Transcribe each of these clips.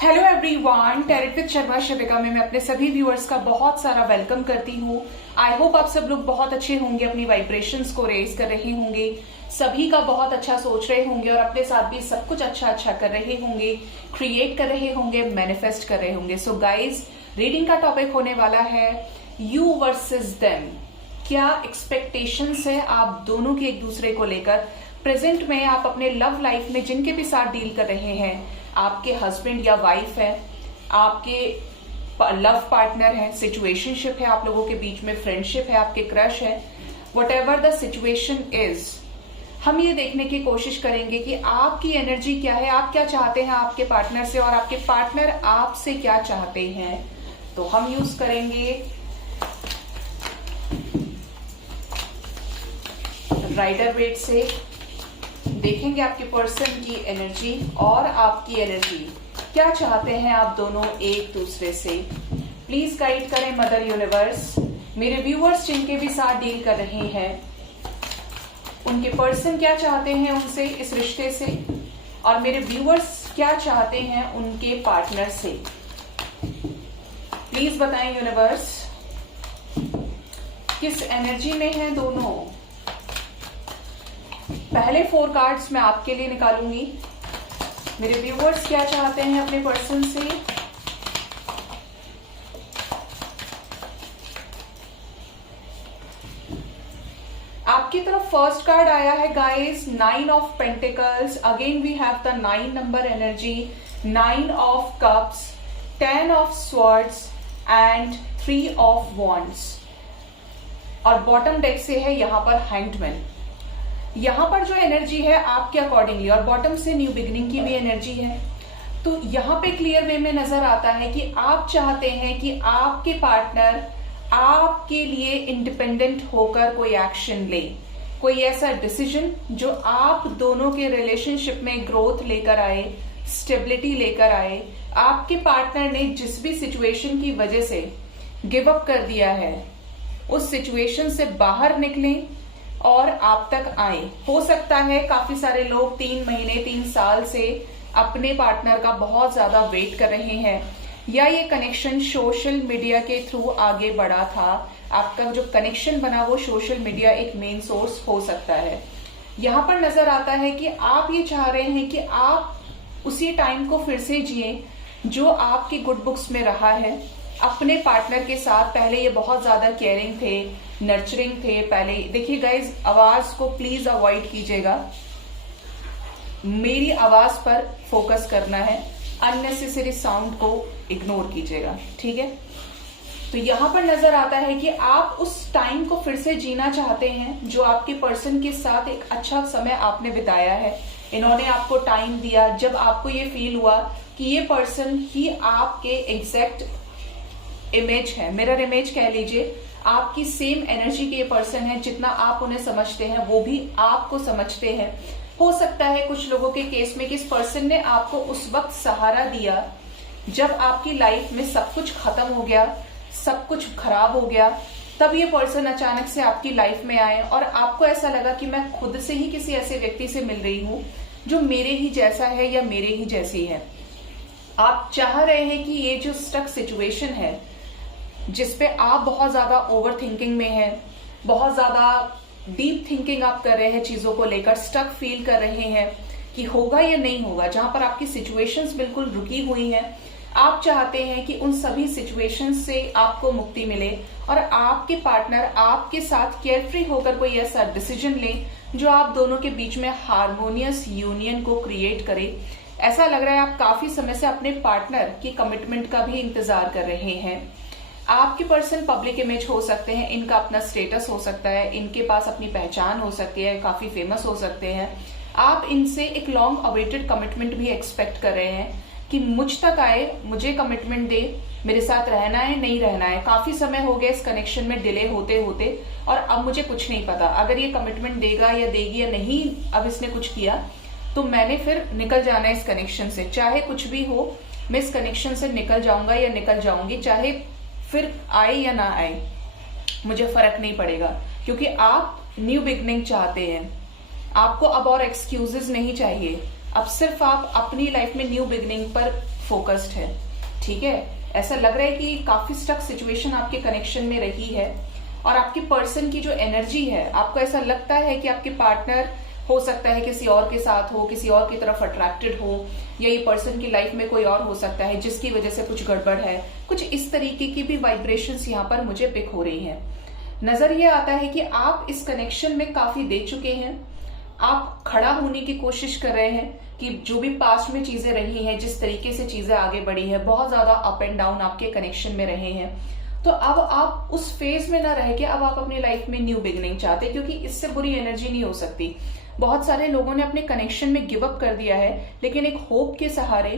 Hello everyone, टैरेट with Sharma शबिका में मैं अपने सभी व्यूअर्स का बहुत सारा वेलकम करती हूँ। आई होप आप सब लोग बहुत अच्छे होंगे, अपनी वाइब्रेशंस को रेज कर रहे होंगे, सभी का बहुत अच्छा सोच रहे होंगे और अपने साथ भी सब कुछ अच्छा कर रहे होंगे, क्रिएट कर रहे होंगे, मैनिफेस्ट कर रहे होंगे। सो गाइज, रीडिंग का टॉपिक होने वाला है यू वर्सेस देम। क्या एक्सपेक्टेशंस है आप दोनों की एक दूसरे को लेकर? प्रेजेंट में आप अपने लव लाइफ में जिनके भी साथ डील कर रहे हैं, आपके हस्बैंड या वाइफ है, आपके लव पार्टनर है, सिचुएशनशिप है आप लोगों के बीच में, फ्रेंडशिप है, आपके क्रश है, what ever the situation is, हम ये देखने की कोशिश करेंगे कि आपकी एनर्जी क्या है, आप क्या चाहते हैं आपके पार्टनर से और आपके पार्टनर आपसे क्या चाहते हैं। तो हम यूज करेंगे राइडर वेट से, देखेंगे आपके पर्सन की एनर्जी और आपकी एनर्जी क्या चाहते हैं आप दोनों एक दूसरे से। प्लीज गाइड करें मदर यूनिवर्स। मेरे व्यूअर्स जिनके भी साथ डील कर रहे हैं, उनके पर्सन क्या चाहते हैं उनसे, इस रिश्ते से, और मेरे व्यूअर्स क्या चाहते हैं उनके पार्टनर से। प्लीज बताएं यूनिवर्स, किस एनर्जी में हैं दोनों। पहले 4 कार्ड्स मैं आपके लिए निकालूंगी। मेरे व्यूअर्स क्या चाहते हैं अपने पर्सन से। आपकी तरफ फर्स्ट कार्ड आया है guys, 9 of pentacles. Again we have the 9 number energy, 9 of cups, 10 of swords and 3 of wands. और बॉटम डेक से है यहां पर हैंग्डमैन। यहां पर जो एनर्जी है आपके अकॉर्डिंगली, और बॉटम से न्यू बिगिनिंग की भी एनर्जी है। तो यहां पे क्लियर वे में नजर आता है कि आप चाहते हैं कि आपके पार्टनर आपके लिए इंडिपेंडेंट होकर कोई एक्शन ले, कोई ऐसा डिसीजन जो आप दोनों के रिलेशनशिप में ग्रोथ लेकर आए, स्टेबिलिटी लेकर आए। आपके पार्टनर ने जिस भी सिचुएशन की वजह से गिव अप कर दिया है, उस सिचुएशन से बाहर निकलें और आप तक आए। हो सकता है काफी सारे लोग 3 महीने 3 साल से अपने पार्टनर का बहुत ज्यादा वेट कर रहे हैं, या ये कनेक्शन सोशल मीडिया के थ्रू आगे बढ़ा था। आपका जो कनेक्शन बना वो सोशल मीडिया एक मेन सोर्स हो सकता है। यहां पर नजर आता है कि आप ये चाह रहे हैं कि आप उसी टाइम को फिर से जिए जो आपकी गुड बुक्स में रहा है अपने पार्टनर के साथ। पहले ये बहुत ज्यादा केयरिंग थे, नर्चरिंग थे। पहले देखिए गाइज, आवाज को प्लीज अवॉइड कीजिएगा, मेरी आवाज पर फोकस करना है, अननेसेसरी साउंड को इग्नोर कीजिएगा, ठीक है। तो यहां पर नजर आता है कि आप उस टाइम को फिर से जीना चाहते हैं जो आपके पर्सन के साथ एक अच्छा समय आपने बिताया है। इन्होंने आपको टाइम दिया जब आपको ये फील हुआ कि ये पर्सन ही आपके एग्जैक्ट इमेज है, मिरर इमेज कह लीजिए। आपकी सेम एनर्जी के ये पर्सन है, जितना आप उन्हें समझते हैं वो भी आपको समझते हैं। हो सकता है कुछ लोगों के केस में कि इस पर्सन ने आपको उस वक्त सहारा दिया जब आपकी लाइफ में सब कुछ खत्म हो गया, सब कुछ खराब हो गया, तब ये पर्सन अचानक से आपकी लाइफ में आए और आपको ऐसा लगा कि मैं खुद से ही किसी ऐसे व्यक्ति से मिल रही हूं जो मेरे ही जैसा है या मेरे ही जैसी है। आप चाह रहे हैं कि ये जो स्टक सिचुएशन है जिसपे आप बहुत ज्यादा ओवर थिंकिंग में हैं, बहुत ज्यादा डीप थिंकिंग आप कर रहे हैं चीजों को लेकर, स्टक फील कर रहे हैं कि होगा या नहीं होगा, जहां पर आपकी सिचुएशंस बिल्कुल रुकी हुई हैं, आप चाहते हैं कि उन सभी सिचुएशंस से आपको मुक्ति मिले और आपके पार्टनर आपके साथ केयरफ्री होकर कोई ऐसा डिसीजन ले जो आप दोनों के बीच में हार्मोनियस यूनियन को क्रिएट करे। ऐसा लग रहा है आप काफी समय से अपने पार्टनर की कमिटमेंट का भी इंतजार कर रहे हैं। आपके पर्सन पब्लिक इमेज हो सकते हैं, इनका अपना स्टेटस हो सकता है, इनके पास अपनी पहचान हो सकती है, काफी फेमस हो सकते हैं। आप इनसे एक लॉन्ग अवेटेड कमिटमेंट भी एक्सपेक्ट कर रहे हैं कि मुझ तक आए, मुझे कमिटमेंट दे, मेरे साथ रहना है नहीं रहना है। काफी समय हो गया इस कनेक्शन में डिले होते होते और अब मुझे कुछ नहीं पता, अगर ये कमिटमेंट देगा या देगी या नहीं, अब इसने कुछ किया तो मैंने फिर निकल जाना है इस कनेक्शन से। चाहे कुछ भी हो, मैं इस कनेक्शन से निकल जाऊंगा या निकल जाऊंगी, चाहे फिर आए या ना आए, मुझे फर्क नहीं पड़ेगा, क्योंकि आप न्यू बिगनिंग चाहते हैं। आपको अब और एक्सक्यूजेस नहीं चाहिए। अब सिर्फ आप अपनी लाइफ में न्यू बिगनिंग पर फोकस्ड है, ठीक है। ऐसा लग रहा है कि काफी स्टक सिचुएशन आपके कनेक्शन में रही है और आपके पर्सन की जो एनर्जी है, आपको ऐसा लगता है कि आपके पार्टनर हो सकता है किसी और के साथ हो, किसी और की तरफ अट्रैक्टेड हो, या ये पर्सन की लाइफ में कोई और हो सकता है जिसकी वजह से कुछ गड़बड़ है। कुछ इस तरीके की भी वाइब्रेशंस यहाँ पर मुझे पिक हो रही हैं। नजर ये आता है कि आप इस कनेक्शन में काफी दे चुके हैं, आप खड़ा होने की कोशिश कर रहे हैं कि जो भी पास्ट में चीजें रही हैं, जिस तरीके से चीजें आगे बढ़ी है, बहुत ज्यादा अप एंड डाउन आपके कनेक्शन में रहे हैं। तो अब आप उस फेज में ना रह के अब आप अपनी लाइफ में न्यू बिगिनिंग चाहते हैं, क्योंकि इससे बुरी एनर्जी नहीं हो सकती। बहुत सारे लोगों ने अपने कनेक्शन में गिव अप कर दिया है, लेकिन एक होप के सहारे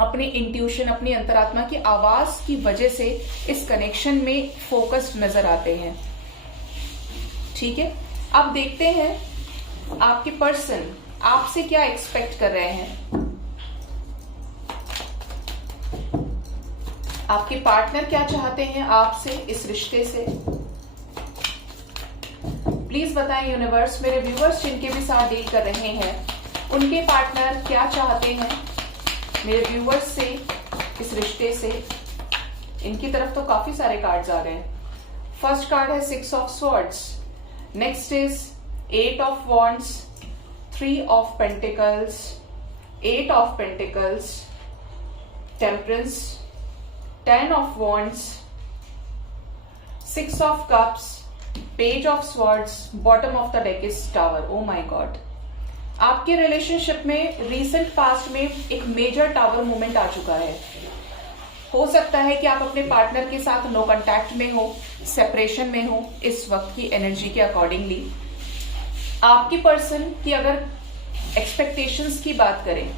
अपनी इंट्यूशन, अपनी अंतरात्मा की आवाज की वजह से इस कनेक्शन में फोकस्ड नजर आते हैं, ठीक है। अब देखते हैं आपके पर्सन आपसे क्या एक्सपेक्ट कर रहे हैं, आपके पार्टनर क्या चाहते हैं आपसे, इस रिश्ते से। प्लीज बताएं यूनिवर्स, मेरे व्यूवर्स जिनके भी साथ डील कर रहे हैं, उनके पार्टनर क्या चाहते हैं मेरे व्यूवर्स से, इस रिश्ते से। इनकी तरफ तो काफी सारे कार्ड्स आ गए। फर्स्ट कार्ड है 6 of swords, next is 8 of wands, 3 of pentacles, 8 of pentacles, temperance, 10 of wands, 6 of cups, page of swords, bottom of the deck is tower. Oh my God, आपके रिलेशनशिप में recent past में एक major tower movement आ चुका है। हो सकता है कि आप अपने पार्टनर के साथ नो कांटेक्ट में हो, सेपरेशन में हो इस वक्त की एनर्जी के अकॉर्डिंगली। आपकी पर्सन की अगर एक्सपेक्टेशंस की बात करें,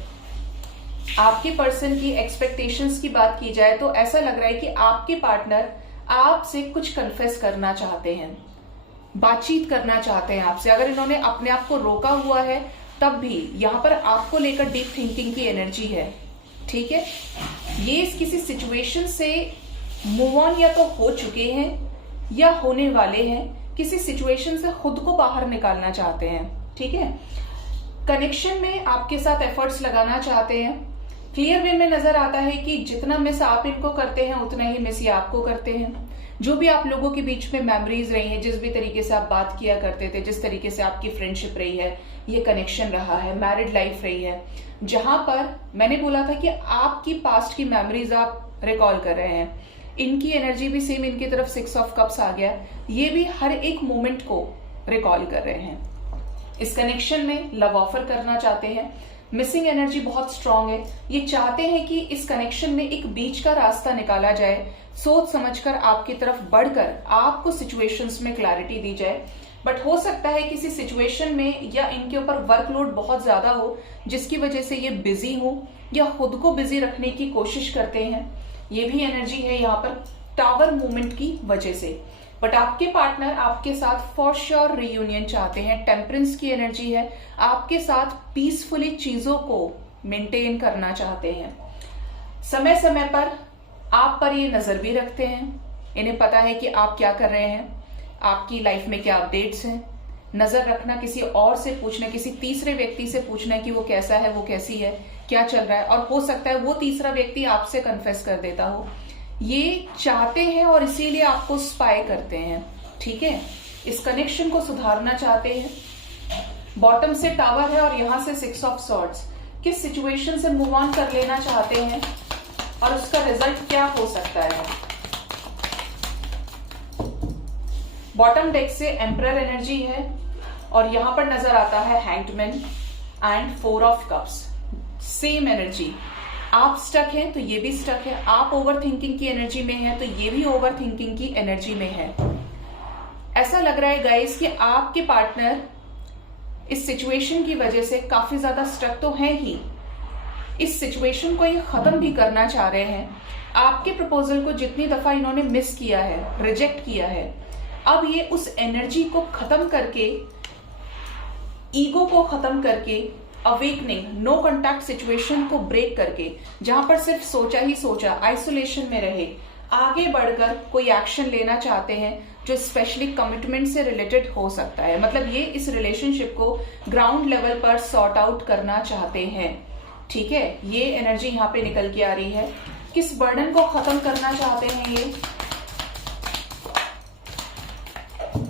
आपके पर्सन की एक्सपेक्टेशंस की बात की जाए, तो ऐसा लग रहा है कि आपके पार्टनर आपसे कुछ कन्फेस करना चाहते हैं, बातचीत करना चाहते हैं आपसे। अगर इन्होंने अपने आप को रोका हुआ है तब भी यहाँ पर आपको लेकर डीप थिंकिंग की एनर्जी है, ठीक है। ये इस किसी सिचुएशन से मूव ऑन या तो हो चुके हैं या होने वाले हैं, किसी सिचुएशन से खुद को बाहर निकालना चाहते हैं, ठीक है। कनेक्शन में आपके साथ एफर्ट्स लगाना चाहते हैं। क्लियर वे में नजर आता है कि जितना मिस आप इनको करते हैं उतना ही मिस ये आपको करते हैं। जो भी आप लोगों के बीच में मेमोरीज रही हैं, जिस भी तरीके से आप बात किया करते थे, जिस तरीके से आपकी फ्रेंडशिप रही है, ये कनेक्शन रहा है, मैरिड लाइफ रही है, जहां पर मैंने बोला था कि आपकी पास्ट की मेमोरीज आप रिकॉल कर रहे हैं, इनकी एनर्जी भी सेम इनकी तरफ 6 ऑफ कप्स आ गया। ये भी हर एक मोमेंट को रिकॉल कर रहे हैं। इस कनेक्शन में लव ऑफर करना चाहते हैं। मिसिंग एनर्जी बहुत स्ट्रांग है। ये चाहते हैं कि इस कनेक्शन में एक बीच का रास्ता निकाला जाए, सोच समझकर आपकी तरफ बढ़कर आपको सिचुएशंस में क्लैरिटी दी जाए। बट हो सकता है किसी सिचुएशन में या इनके ऊपर वर्कलोड बहुत ज्यादा हो, जिसकी वजह से ये बिजी हो या खुद को बिजी रखने की कोशिश करते हैं। ये भी एनर्जी है यहाँ पर टावर मूवमेंट की वजह से। बट आपके पार्टनर आपके साथ फॉर श्योर रियूनियन चाहते हैं। टेम्परेंस की एनर्जी है, आपके साथ पीसफुली चीजों को मेंटेन करना चाहते हैं। समय समय पर आप पर ये नजर भी रखते हैं, इन्हें पता है कि आप क्या कर रहे हैं, आपकी लाइफ में क्या अपडेट्स हैं। नजर रखना, किसी और से पूछना, किसी तीसरे व्यक्ति से पूछना कि वो कैसा है, वो कैसी है, क्या चल रहा है, और हो सकता है वो तीसरा व्यक्ति आपसे कन्फेस कर देता हो। ये चाहते हैं और इसीलिए आपको स्पाई करते हैं, ठीक है। इस कनेक्शन को सुधारना चाहते हैं। बॉटम से टावर है और यहां से 6 ऑफ सॉर्ड्स। किस सिचुएशन से मूव ऑन कर लेना चाहते हैं और उसका रिजल्ट क्या हो सकता है। बॉटम डेक से एम्परर एनर्जी है और यहां पर नजर आता है hanged and 4 of cups. Same energy, आप स्टक हैं तो ये भी स्टक है, आप ओवर थिंकिंग की एनर्जी में है तो ये भी ओवर थिंकिंग की एनर्जी में है। ऐसा लग रहा है गाइस कि आपके पार्टनर इस सिचुएशन की वजह से काफी ज्यादा स्टक तो है ही, इस सिचुएशन को ये खत्म भी करना चाह रहे हैं। आपके प्रपोजल को जितनी दफा इन्होंने मिस किया है, रिजेक्ट किया है, अब ये उस एनर्जी को खत्म करके, ईगो को खत्म करके, अवेकनिंग, नो कॉन्टैक्ट सिचुएशन को ब्रेक करके, जहां पर सिर्फ सोचा ही सोचा, आइसोलेशन में रहे, आगे बढ़कर कोई एक्शन लेना चाहते हैं जो स्पेशली कमिटमेंट से रिलेटेड हो सकता है। मतलब ये इस रिलेशनशिप को ग्राउंड लेवल पर सॉर्ट आउट करना चाहते हैं, ठीक है, ये एनर्जी यहाँ पे निकल के आ रही है। किस बर्डन को खत्म करना चाहते हैं ये,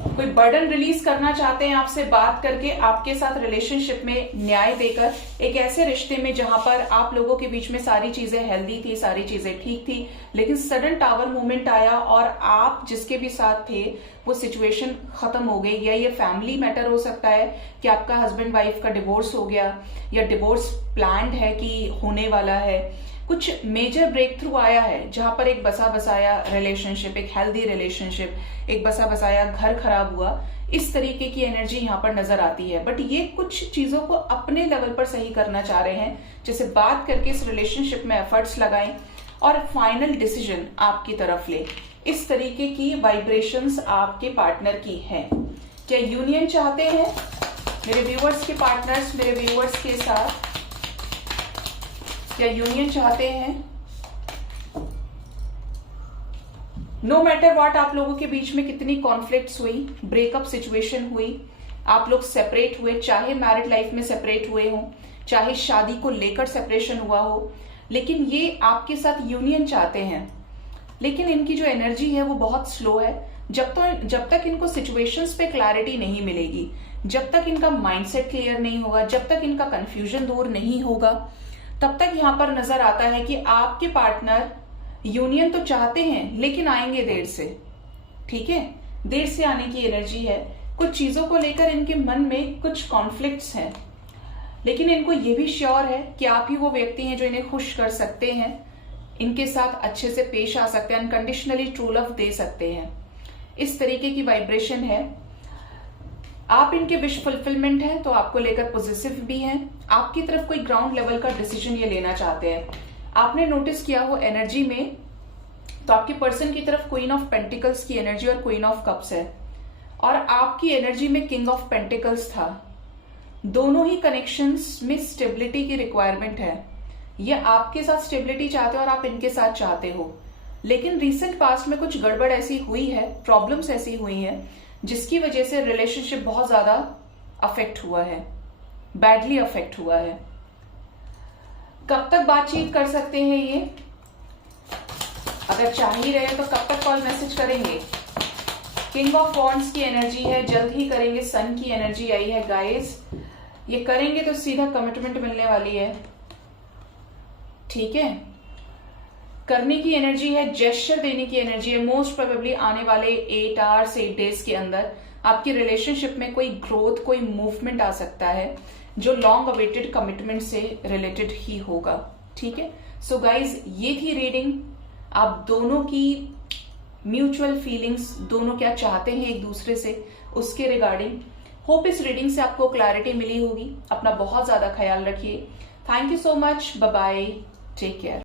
कोई बर्डन रिलीज करना चाहते हैं आपसे बात करके, आपके साथ रिलेशनशिप में न्याय देकर, एक ऐसे रिश्ते में जहां पर आप लोगों के बीच में सारी चीजें हेल्दी थी, सारी चीजें ठीक थी, लेकिन सडन टावर मूवमेंट आया और आप जिसके भी साथ थे वो सिचुएशन खत्म हो गई। या ये फैमिली मैटर हो सकता है कि आपका हस्बैंड वाइफ का डिवोर्स हो गया, या डिवोर्स प्लान्ड है कि होने वाला है, कुछ मेजर ब्रेक थ्रू आया है जहां पर एक बसा बसाया रिलेशनशिप, एक हेल्दी रिलेशनशिप, एक बसा बसाया घर खराब हुआ, इस तरीके की एनर्जी यहाँ पर नजर आती है। बट ये कुछ चीजों को अपने लेवल पर सही करना चाह रहे हैं, जैसे बात करके इस रिलेशनशिप में एफर्ट्स लगाएं और फाइनल डिसीजन आपकी तरफ ले। इस तरीके की वाइब्रेशंस आपके पार्टनर की है। क्या यूनियन चाहते हैं मेरे व्यूअर्स के पार्टनर्स, मेरे व्यूअर्स के साथ क्या यूनियन चाहते हैं? नो मैटर व्हाट आप लोगों के बीच में कितनी कॉन्फ्लिक्ट्स हुई, ब्रेकअप सिचुएशन हुई, आप लोग सेपरेट हुए, चाहे मैरिड लाइफ में सेपरेट हुए हो, चाहे शादी को लेकर सेपरेशन हुआ हो, लेकिन ये आपके साथ यूनियन चाहते हैं। लेकिन इनकी जो एनर्जी है वो बहुत स्लो है। जब तक इनको सिचुएशंस पे क्लैरिटी नहीं मिलेगी, जब तक इनका माइंडसेट क्लियर नहीं होगा, जब तक इनका कंफ्यूजन दूर नहीं होगा, तब तक यहां पर नजर आता है कि आपके पार्टनर यूनियन तो चाहते हैं लेकिन आएंगे देर से। ठीक है, देर से आने की एनर्जी है। कुछ चीजों को लेकर इनके मन में कुछ कॉन्फ्लिक्ट्स हैं, लेकिन इनको ये भी श्योर है कि आप ही वो व्यक्ति हैं जो इन्हें खुश कर सकते हैं, इनके साथ अच्छे से पेश आ सकते हैं, अनकंडीशनली ट्रू लव दे सकते हैं। इस तरीके की वाइब्रेशन है। आप इनके विश फुलफिलमेंट है तो आपको लेकर पॉजिटिव भी हैं। आपकी तरफ कोई ग्राउंड लेवल का डिसीजन ये लेना चाहते हैं। आपने नोटिस किया हो एनर्जी में तो आपके पर्सन की तरफ क्वीन ऑफ पेंटिकल्स की एनर्जी और क्वीन ऑफ कप्स है, और आपकी एनर्जी में किंग ऑफ पेंटिकल्स था। दोनों ही कनेक्शंस में स्टेबिलिटी की रिक्वायरमेंट है। ये आपके साथ स्टेबिलिटी चाहते हो और आप इनके साथ चाहते हो, लेकिन रिसेंट पास्ट में कुछ गड़बड़ ऐसी हुई है, प्रॉब्लम्स ऐसी हुई हैं जिसकी वजह से रिलेशनशिप बहुत ज्यादा अफेक्ट हुआ है, बैडली अफेक्ट हुआ है। कब तक बातचीत कर सकते हैं ये? अगर चाह ही रहे तो कब तक कॉल मैसेज करेंगे? किंग ऑफ वॉन्ड्स की एनर्जी है, जल्द ही करेंगे। सन की एनर्जी आई है गाइस, ये करेंगे तो सीधा कमिटमेंट मिलने वाली है। ठीक है, करने की एनर्जी है, जेस्चर देने की एनर्जी है। मोस्ट प्रोबेबली आने वाले 8 आवर्स 8 डेज के अंदर आपकी रिलेशनशिप में कोई ग्रोथ, कोई मूवमेंट आ सकता है जो लॉन्ग अवेटेड कमिटमेंट से रिलेटेड ही होगा। ठीक है, सो गाइज ये थी रीडिंग। आप दोनों की म्यूचुअल फीलिंग्स, दोनों क्या चाहते हैं एक दूसरे से, उसके रिगार्डिंग। होप इस रीडिंग से आपको क्लैरिटी मिली होगी। अपना बहुत ज्यादा ख्याल रखिए। Thank you so much, bye bye, take care.